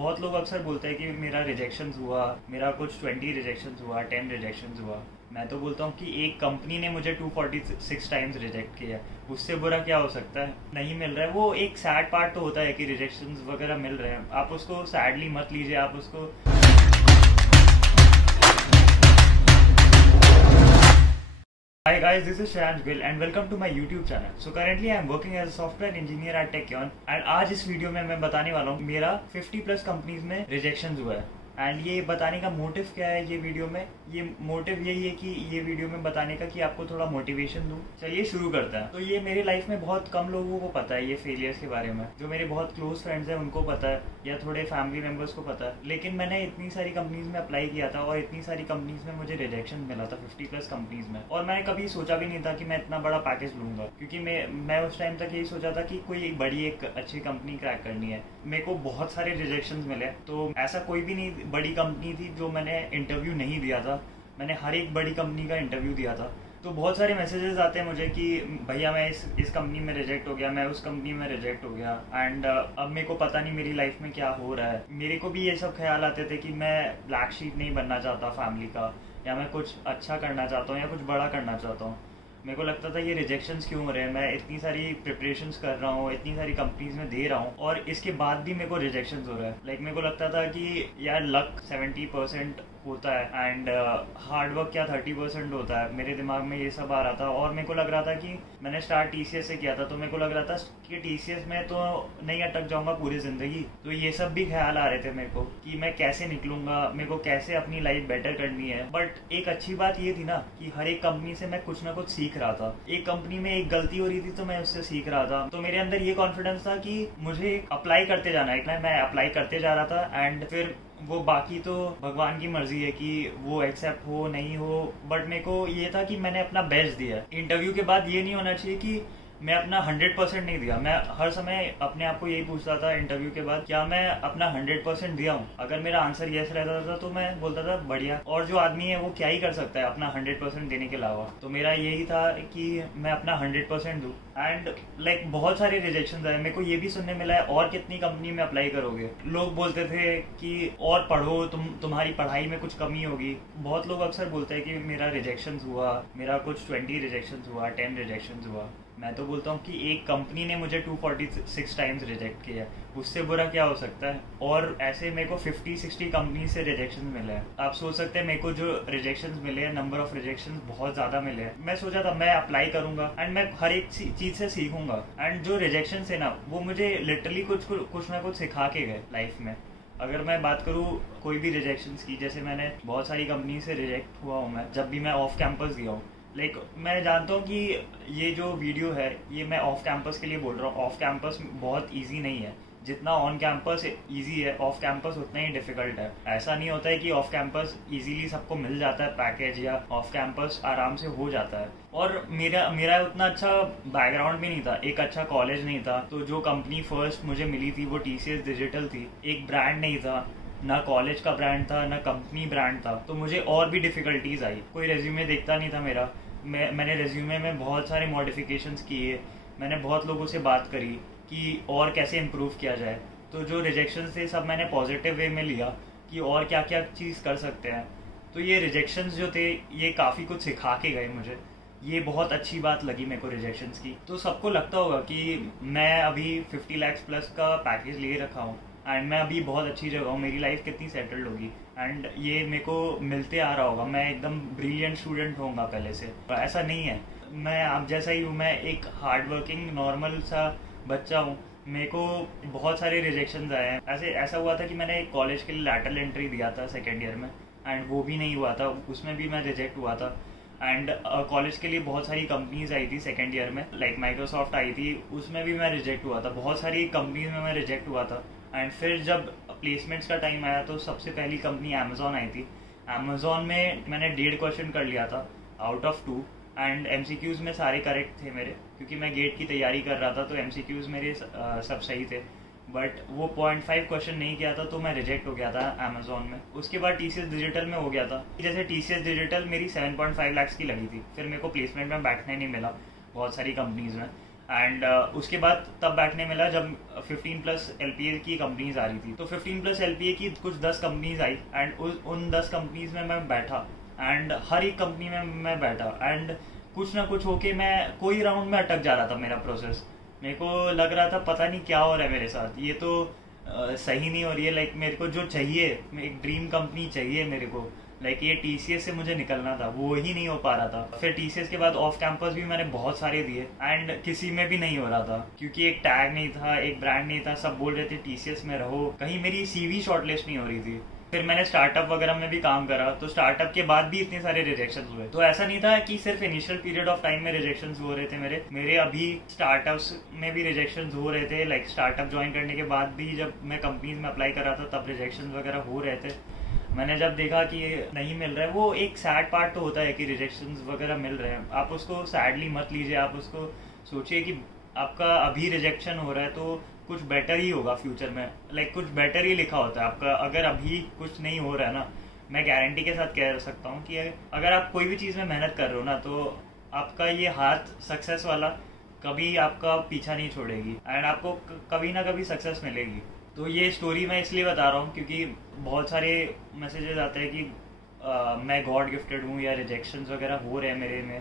बहुत लोग अक्सर बोलते हैं कि मेरा रिजेक्शंस हुआ, मेरा कुछ 20 रिजेक्शंस हुआ, 10 रिजेक्शंस हुआ। मैं तो बोलता हूँ कि एक कंपनी ने मुझे 246 टाइम्स रिजेक्ट किया है, उससे बुरा क्या हो सकता है। नहीं मिल रहा है, वो एक सैड पार्ट तो होता है कि रिजेक्शंस वगैरह मिल रहे हैं, आप उसको सैडली मत लीजिए, आप उसको Hi guys, this is Shreyansh Gill and welcome to my YouTube channel. So currently I am working as a software engineer at Techion and आज इस वीडियो में मैं बताने वाला हूँ मेरा 50 प्लस कंपनीज में रिजेक्शंस हुआ है। एंड ये बताने का मोटिव क्या है ये वीडियो में, ये मोटिव यही है कि ये वीडियो में बताने का कि आपको थोड़ा मोटिवेशन दूँ। चलिए शुरू करते हैं। तो ये मेरी लाइफ में बहुत कम लोगों को पता है ये फेलियर्स के बारे में, जो मेरे बहुत क्लोज फ्रेंड्स हैं उनको पता है या थोड़े फैमिली मेम्बर्स को पता है। लेकिन मैंने इतनी सारी कंपनीज में अप्लाई किया था और इतनी सारी कंपनीज में मुझे रिजेक्शन मिला था 50 प्लस कंपनीज में, और मैंने कभी सोचा भी नहीं था कि मैं इतना बड़ा पैकेज लूँगा, क्योंकि मैं उस टाइम तक यही सोचा था कि कोई एक बड़ी एक अच्छी कंपनी क्रैक करनी है। मेरे को बहुत सारे रिजेक्शन मिले, तो ऐसा कोई भी नहीं बड़ी कंपनी थी जो मैंने इंटरव्यू नहीं दिया था। मैंने हर एक बड़ी कंपनी का इंटरव्यू दिया था। तो बहुत सारे मैसेजेस आते हैं मुझे कि भैया मैं इस कंपनी में रिजेक्ट हो गया, मैं उस कंपनी में रिजेक्ट हो गया, एंड अब मेरे को पता नहीं मेरी लाइफ में क्या हो रहा है। मेरे को भी ये सब ख्याल आते थे कि मैं ब्लैक शीप नहीं बनना चाहता फैमिली का, या मैं कुछ अच्छा करना चाहता हूँ या कुछ बड़ा करना चाहता हूँ। मेरे को लगता था ये रिजेक्शंस क्यों हो रहे हैं, मैं इतनी सारी प्रिपरेशंस कर रहा हूँ, इतनी सारी कंपनीज में दे रहा हूँ और इसके बाद भी मेरे को रिजेक्शंस हो रहा है। लाइक मेरे को लगता था कि यार लक 70% होता है एंड हार्ड वर्क क्या 30% होता है। मेरे दिमाग में ये सब आ रहा था और मेरे को लग रहा था कि मैंने स्टार्ट TCS से किया था, तो मेरे को लग रहा था कि TCS में तो नहीं अटक जाऊंगा पूरी ज़िंदगी। तो ये सब भी ख्याल आ रहे थे मेरे को कि मैं कैसे निकलूंगा, मेरे को कैसे अपनी लाइफ बेटर करनी है। बट एक अच्छी बात ये थी ना कि हर एक कंपनी से मैं कुछ ना कुछ सीख रहा था। एक कंपनी में एक गलती हो रही थी तो मैं उससे सीख रहा था। तो मेरे अंदर ये कॉन्फिडेंस था कि मुझे अप्लाई करते जाना है। मैं अप्लाई करते जा रहा था एंड फिर वो बाकी तो भगवान की मर्जी है कि वो एक्सेप्ट हो नहीं हो। बट मेरे को ये था कि मैंने अपना बेस्ट दिया। इंटरव्यू के बाद ये नहीं होना चाहिए कि मैं अपना 100% नहीं दिया। मैं हर समय अपने आप को यही पूछता था इंटरव्यू के बाद, क्या मैं अपना 100% दिया हूँ। अगर मेरा आंसर यस रहता था तो मैं बोलता था बढ़िया, और जो आदमी है वो क्या ही कर सकता है अपना 100% देने के अलावा। तो मेरा यही था कि मैं अपना 100% दूँ। एंड लाइक बहुत सारे रिजेक्शन आए। मेरे को ये भी सुनने मिला है और कितनी कंपनी में अप्लाई करोगे। लोग बोलते थे कि और पढ़ो, तुम्हारी पढ़ाई में कुछ कमी होगी। बहुत लोग अक्सर बोलते हैं कि मेरा रिजेक्शन हुआ, मेरा कुछ 20 रिजेक्शन हुआ, 10 रिजेक्शन हुआ। मैं तो बोलता हूँ कि एक कंपनी ने मुझे 246 टाइम्स रिजेक्ट किया है, उससे बुरा क्या हो सकता है। और ऐसे मेरे को 50-60 कंपनी से रिजेक्शन मिले हैं। आप सोच सकते हैं मेरे को जो रिजेक्शन मिले हैं, नंबर ऑफ रिजेक्शन बहुत ज़्यादा मिले हैं। मैं सोचा था मैं अप्लाई करूंगा एंड मैं हर एक चीज़ से सीखूंगा। एंड जो रिजेक्शन है ना वो मुझे लिटरली कुछ ना कुछ सिखा के गए लाइफ में। अगर मैं बात करूँ कोई भी रिजेक्शंस की, जैसे मैंने बहुत सारी कंपनी से रिजेक्ट हुआ हूँ मैं, जब भी मैं ऑफ कैंपस गया हूँ। लाइक मैं जानता हूँ कि ये जो वीडियो है ये मैं ऑफ कैंपस के लिए बोल रहा हूँ। ऑफ कैंपस बहुत इजी नहीं है, जितना ऑन कैंपस इजी है ऑफ कैंपस उतना ही डिफिकल्ट है। ऐसा नहीं होता है कि ऑफ कैंपस इजीली सबको मिल जाता है पैकेज, या ऑफ कैंपस आराम से हो जाता है। और मेरा उतना अच्छा बैकग्राउंड भी नहीं था, एक अच्छा कॉलेज नहीं था। तो जो कंपनी फर्स्ट मुझे मिली थी वो TCS डिजिटल थी। एक ब्रांड नहीं था, ना कॉलेज का ब्रांड था ना कंपनी ब्रांड था, तो मुझे और भी डिफिकल्टीज आई। कोई रेज्यूमे देखता नहीं था मेरा। मैंने रेज्यूमे में बहुत सारे मॉडिफिकेशंस किए, मैंने बहुत लोगों से बात करी कि और कैसे इम्प्रूव किया जाए। तो जो रिजेक्शंस थे सब मैंने पॉजिटिव वे में लिया कि और क्या क्या चीज़ कर सकते हैं। तो ये रिजेक्शंस जो थे ये काफ़ी कुछ सिखा के गए मुझे। ये बहुत अच्छी बात लगी मेरे को रिजेक्शंस की। तो सबको लगता होगा कि मैं अभी 50 लाख प्लस का पैकेज ले रखा हूँ एंड मैं अभी बहुत अच्छी जगह हूँ, मेरी लाइफ कितनी सेटल्ड होगी एंड ये मेरे को मिलते आ रहा होगा, मैं एकदम ब्रिलियंट स्टूडेंट होऊंगा पहले से। ऐसा नहीं है, मैं आप जैसा ही हूँ। मैं एक हार्ड वर्किंग नॉर्मल सा बच्चा हूँ। मेरे को बहुत सारे रिजेक्शंस आए हैं। ऐसा हुआ था कि मैंने एक कॉलेज के लिए लैटरल एंट्री दिया था सेकेंड ईयर में एंड वो भी नहीं हुआ था, उसमें भी मैं रिजेक्ट हुआ था। एंड कॉलेज के लिए बहुत सारी कंपनीज आई थी सेकेंड ईयर में, लाइक माइक्रोसॉफ्ट आई थी, उसमें भी मैं रिजेक्ट हुआ था। बहुत सारी कंपनीज में मैं रिजेक्ट हुआ था। एंड फिर जब प्लेसमेंट्स का टाइम आया तो सबसे पहली कंपनी अमेजोन आई थी। अमेजोन में मैंने 1.5 क्वेश्चन कर लिया था आउट ऑफ 2 एंड MCQs में सारे करेक्ट थे मेरे, क्योंकि मैं गेट की तैयारी कर रहा था तो MCQs मेरे सब सही थे। बट वो 0.5 क्वेश्चन नहीं किया था तो मैं रिजेक्ट हो गया था अमेजोन में। उसके बाद TCS डिजिटल में हो गया था। जैसे TCS डिजिटल मेरी 7.5 लाख की लगी थी, फिर मेरे को प्लेसमेंट में बैठने नहीं मिला बहुत सारी कंपनीज में। एंड उसके बाद तब बैठने मिला जब 15+ LPA की कंपनीज आ रही थी। तो 15+ LPA की कुछ 10 कंपनीज आई एंड उन 10 कंपनीज में मैं बैठा एंड हर एक कंपनी में मैं बैठा एंड कुछ ना कुछ होके मैं कोई राउंड में अटक जा रहा था। मेरा प्रोसेस मेरे को लग रहा था पता नहीं क्या हो रहा है मेरे साथ, ये तो सही नहीं हो रही है। लाइक मेरे को जो चाहिए, एक ड्रीम कंपनी चाहिए मेरे को, लाइक ये TCS से मुझे निकलना था, वो ही नहीं हो पा रहा था। फिर TCS के बाद ऑफ कैंपस भी मैंने बहुत सारे दिए एंड किसी में भी नहीं हो रहा था क्योंकि एक टैग नहीं था, एक ब्रांड नहीं था। सब बोल रहे थे TCS में रहो, कहीं मेरी CV शॉर्टलिस्ट नहीं हो रही थी। फिर मैंने स्टार्टअप वगैरह में भी काम करा, तो स्टार्टअप के बाद भी इतने सारे रिजेक्शन हुए। तो ऐसा नहीं था कि सिर्फ इनिशियल पीरियड ऑफ टाइम में रिजेक्शन हो रहे थे मेरे अभी स्टार्टअप्स में भी रिजेक्शन हो रहे थे। लाइक स्टार्टअप ज्वाइन करने के बाद भी जब मैं कंपनीज में अप्लाई कर रहा था तब रिजेक्शन वगैरह हो रहे थे। मैंने जब देखा कि नहीं मिल रहा है, वो एक सैड पार्ट तो होता है कि रिजेक्शंस वगैरह मिल रहे हैं, आप उसको सैडली मत लीजिए। आप उसको सोचिए कि आपका अभी रिजेक्शन हो रहा है तो कुछ बेटर ही होगा फ्यूचर में। लाइक कुछ बेटर ही लिखा होता है आपका। अगर अभी कुछ नहीं हो रहा है ना, मैं गारंटी के साथ कह सकता हूँ कि अगर आप कोई भी चीज़ में मेहनत कर रहे हो ना, तो आपका ये हाथ सक्सेस वाला कभी आपका पीछा नहीं छोड़ेगी एंड आपको कभी ना कभी सक्सेस मिलेगी। तो ये स्टोरी मैं इसलिए बता रहा हूँ क्योंकि बहुत सारे मैसेजेस आते हैं कि मैं गॉड गिफ्टेड हूँ या रिजेक्शंस वगैरह हो रहे हैं मेरे में,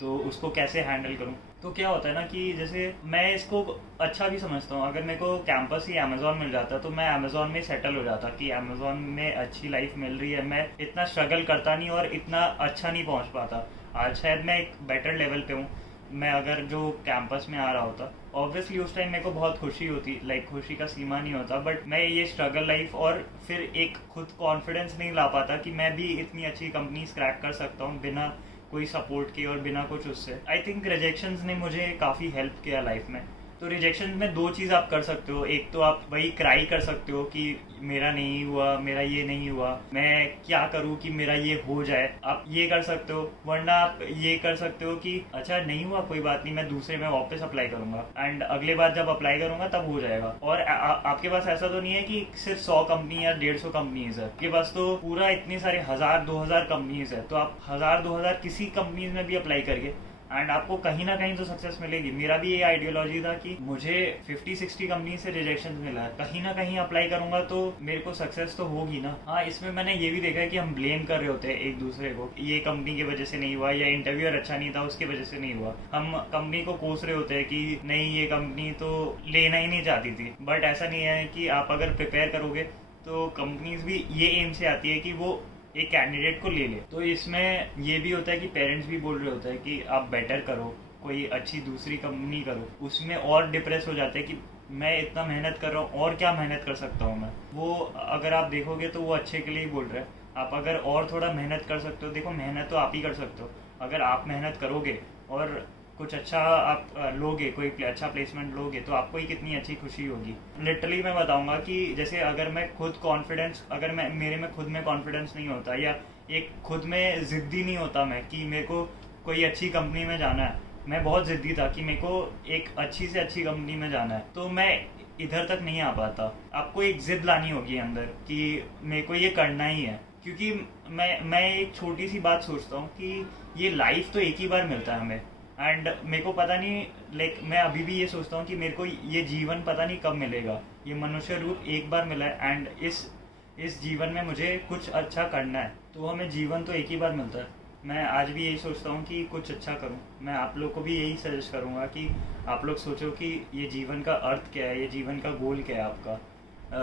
तो उसको कैसे हैंडल करूँ। तो क्या होता है ना कि जैसे मैं इसको अच्छा भी समझता हूँ, अगर मेरे को कैंपस ही अमेजोन मिल जाता तो मैं अमेजोन में सेटल हो जाता कि अमेजोन में अच्छी लाइफ मिल रही है, मैं इतना स्ट्रगल करता नहीं और इतना अच्छा नहीं पहुँच पाता। आज शायद मैं एक बेटर लेवल पे हूँ। मैं अगर जो कैंपस में आ रहा होता, ऑब्वियसली उस टाइम मेरे को बहुत खुशी होती, लाइक खुशी का सीमा नहीं होता, बट मैं ये स्ट्रगल लाइफ और फिर एक खुद कॉन्फिडेंस नहीं ला पाता कि मैं भी इतनी अच्छी कंपनीज क्रैक कर सकता हूँ बिना कोई सपोर्ट के और बिना कुछ उससे। आई थिंक रिजेक्शंस ने मुझे काफ़ी हेल्प किया लाइफ में। तो रिजेक्शन में दो चीज़ आप कर सकते हो, एक तो आप वही क्राई कर सकते हो कि मेरा नहीं हुआ, मेरा ये नहीं हुआ, मैं क्या करूँ कि मेरा ये हो जाए, आप ये कर सकते हो। वरना आप ये कर सकते हो कि अच्छा नहीं हुआ कोई बात नहीं, मैं दूसरे में वापस अप्लाई करूंगा एंड अगले बार जब अप्लाई करूंगा तब हो जाएगा। और आपके पास ऐसा तो नहीं है कि सिर्फ 100 कंपनी या 150 कंपनीज है, आपके पास तो पूरा इतनी सारे 1000-2000 कंपनीज है। तो आप 1000-2000 किसी कंपनीज में भी अप्लाई करिए एंड आपको कहीं ना कहीं तो सक्सेस मिलेगी। मेरा भी ये आइडियोलॉजी था कि मुझे 50-60 कंपनी से रिजेक्शन मिला है, कहीं ना कहीं अप्लाई करूंगा तो मेरे को सक्सेस तो होगी ना। हाँ, इसमें मैंने ये भी देखा है कि हम ब्लेम कर रहे होते हैं एक दूसरे को, ये कंपनी की वजह से नहीं हुआ या इंटरव्यूअर अच्छा नहीं था उसकी वजह से नहीं हुआ। हम कंपनी को कोस रहे होते हैं कि नहीं ये कंपनी तो लेना ही नहीं चाहती थी। बट ऐसा नहीं है कि आप अगर प्रिपेयर करोगे तो कंपनीज भी ये एम से आती है कि वो एक कैंडिडेट को ले ले। तो इसमें ये भी होता है कि पेरेंट्स भी बोल रहे होते हैं कि आप बेटर करो, कोई अच्छी दूसरी कंपनी करो। उसमें और डिप्रेस हो जाते हैं कि मैं इतना मेहनत कर रहा हूँ और क्या मेहनत कर सकता हूँ मैं। वो अगर आप देखोगे तो वो अच्छे के लिए ही बोल रहे हैं। आप अगर और थोड़ा मेहनत कर सकते हो, देखो मेहनत तो आप ही कर सकते हो। अगर आप मेहनत करोगे और कुछ अच्छा आप लोगे, कोई अच्छा प्लेसमेंट लोगे तो आपको ही कितनी अच्छी खुशी होगी। लिटरली मैं बताऊंगा कि जैसे अगर मैं खुद कॉन्फिडेंस, अगर मैं मेरे में खुद में कॉन्फिडेंस नहीं होता या एक खुद में जिद्दी नहीं होता मैं कि मेरे को कोई अच्छी कंपनी में जाना है, मैं बहुत जिद्दी था कि मेरे को एक अच्छी से अच्छी कंपनी में जाना है, तो मैं इधर तक नहीं आ पाता। आपको एक जिद लानी होगी अंदर कि मेरे को ये करना ही है। क्योंकि मैं एक छोटी सी बात सोचता हूँ कि ये लाइफ तो एक ही बार मिलता है हमें एंड मेरे को पता नहीं, लाइक मैं अभी भी ये सोचता हूँ कि मेरे को ये जीवन पता नहीं कब मिलेगा। ये मनुष्य रूप एक बार मिला है एंड इस जीवन में मुझे कुछ अच्छा करना है। तो हमें जीवन तो एक ही बार मिलता है। मैं आज भी यही सोचता हूँ कि कुछ अच्छा करूँ। मैं आप लोग को भी यही सजेस्ट करूँगा कि आप लोग सोचो कि ये जीवन का अर्थ क्या है, ये जीवन का गोल क्या है आपका।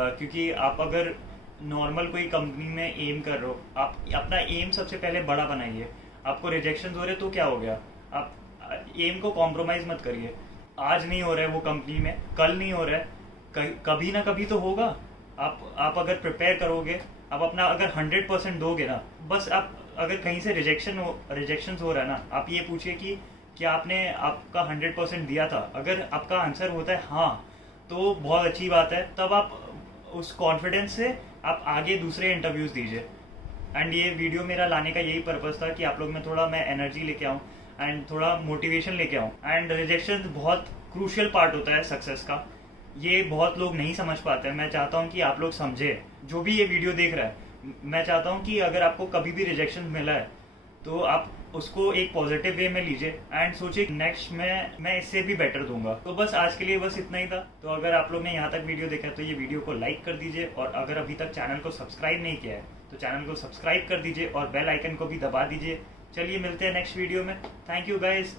क्योंकि आप अगर नॉर्मल कोई कंपनी में एम कर रहे हो, आप अपना एम सबसे पहले बड़ा बनाइए। आपको रिजेक्शन हो रहे तो क्या हो गया, आप एम को कॉम्प्रोमाइज मत करिए। आज नहीं हो रहा है वो कंपनी में, कल नहीं हो रहा है, कभी ना कभी तो होगा। आप अगर प्रिपेयर करोगे, आप अपना अगर 100% दोगे ना, बस आप अगर कहीं से रिजेक्शन हो रहा है ना, आप ये पूछिए कि क्या आपने आपका 100% दिया था। अगर आपका आंसर होता है हाँ, तो बहुत अच्छी बात है। तब आप उस कॉन्फिडेंस से आप आगे दूसरे इंटरव्यूज दीजिए। एंड ये वीडियो मेरा लाने का यही पर्पस था कि आप लोग में थोड़ा मैं एनर्जी लेके आऊँ एंड थोड़ा मोटिवेशन लेके आऊँ। एंड रिजेक्शन बहुत क्रूशियल पार्ट होता है सक्सेस का, ये बहुत लोग नहीं समझ पाते हैं। मैं चाहता हूँ कि आप लोग समझे, जो भी ये वीडियो देख रहा है, मैं चाहता हूँ कि अगर आपको कभी भी रिजेक्शन मिला है तो आप उसको एक पॉजिटिव वे में लीजिए एंड सोचिए नेक्स्ट में मैं इससे भी बेटर दूंगा। तो बस आज के लिए बस इतना ही था। तो अगर आप लोग ने यहाँ तक वीडियो देखा तो ये वीडियो को लाइक कर दीजिए, और अगर अभी तक चैनल को सब्सक्राइब नहीं किया है तो चैनल को सब्सक्राइब कर दीजिए और बेल आइकन को भी दबा दीजिए। चलिए मिलते हैं नेक्स्ट वीडियो में। Thank you guys.